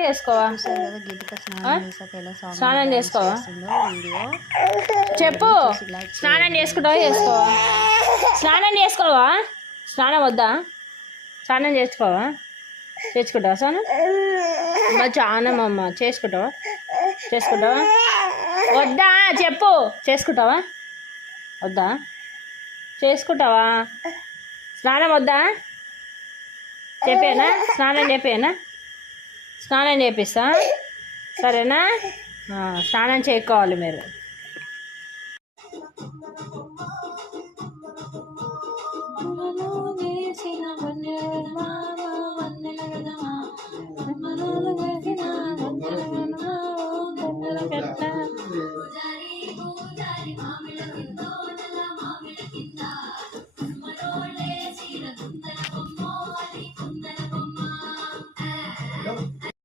చేసుకోవా స్నానం చేసుకోవా చెప్పు. స్నానం చేసుకుంటావా చేసుకోవా? స్నానం చేసుకోవా? స్నానం వద్దా? స్నానం చేసుకోవా? చేసుకుంటావా స్నానం? చానమ్మ చేసుకుంటావా? చేసుకుంటావా వద్దా చెప్పు. చేసుకుంటావా వద్దా? చేసుకుంటావా? స్నానం వద్దా? చెప్పేనా? స్నానం చెప్పేనా? స్నానం చేపిస్తా సరేనా? స్నానం చేసుకోవాలి మీరు.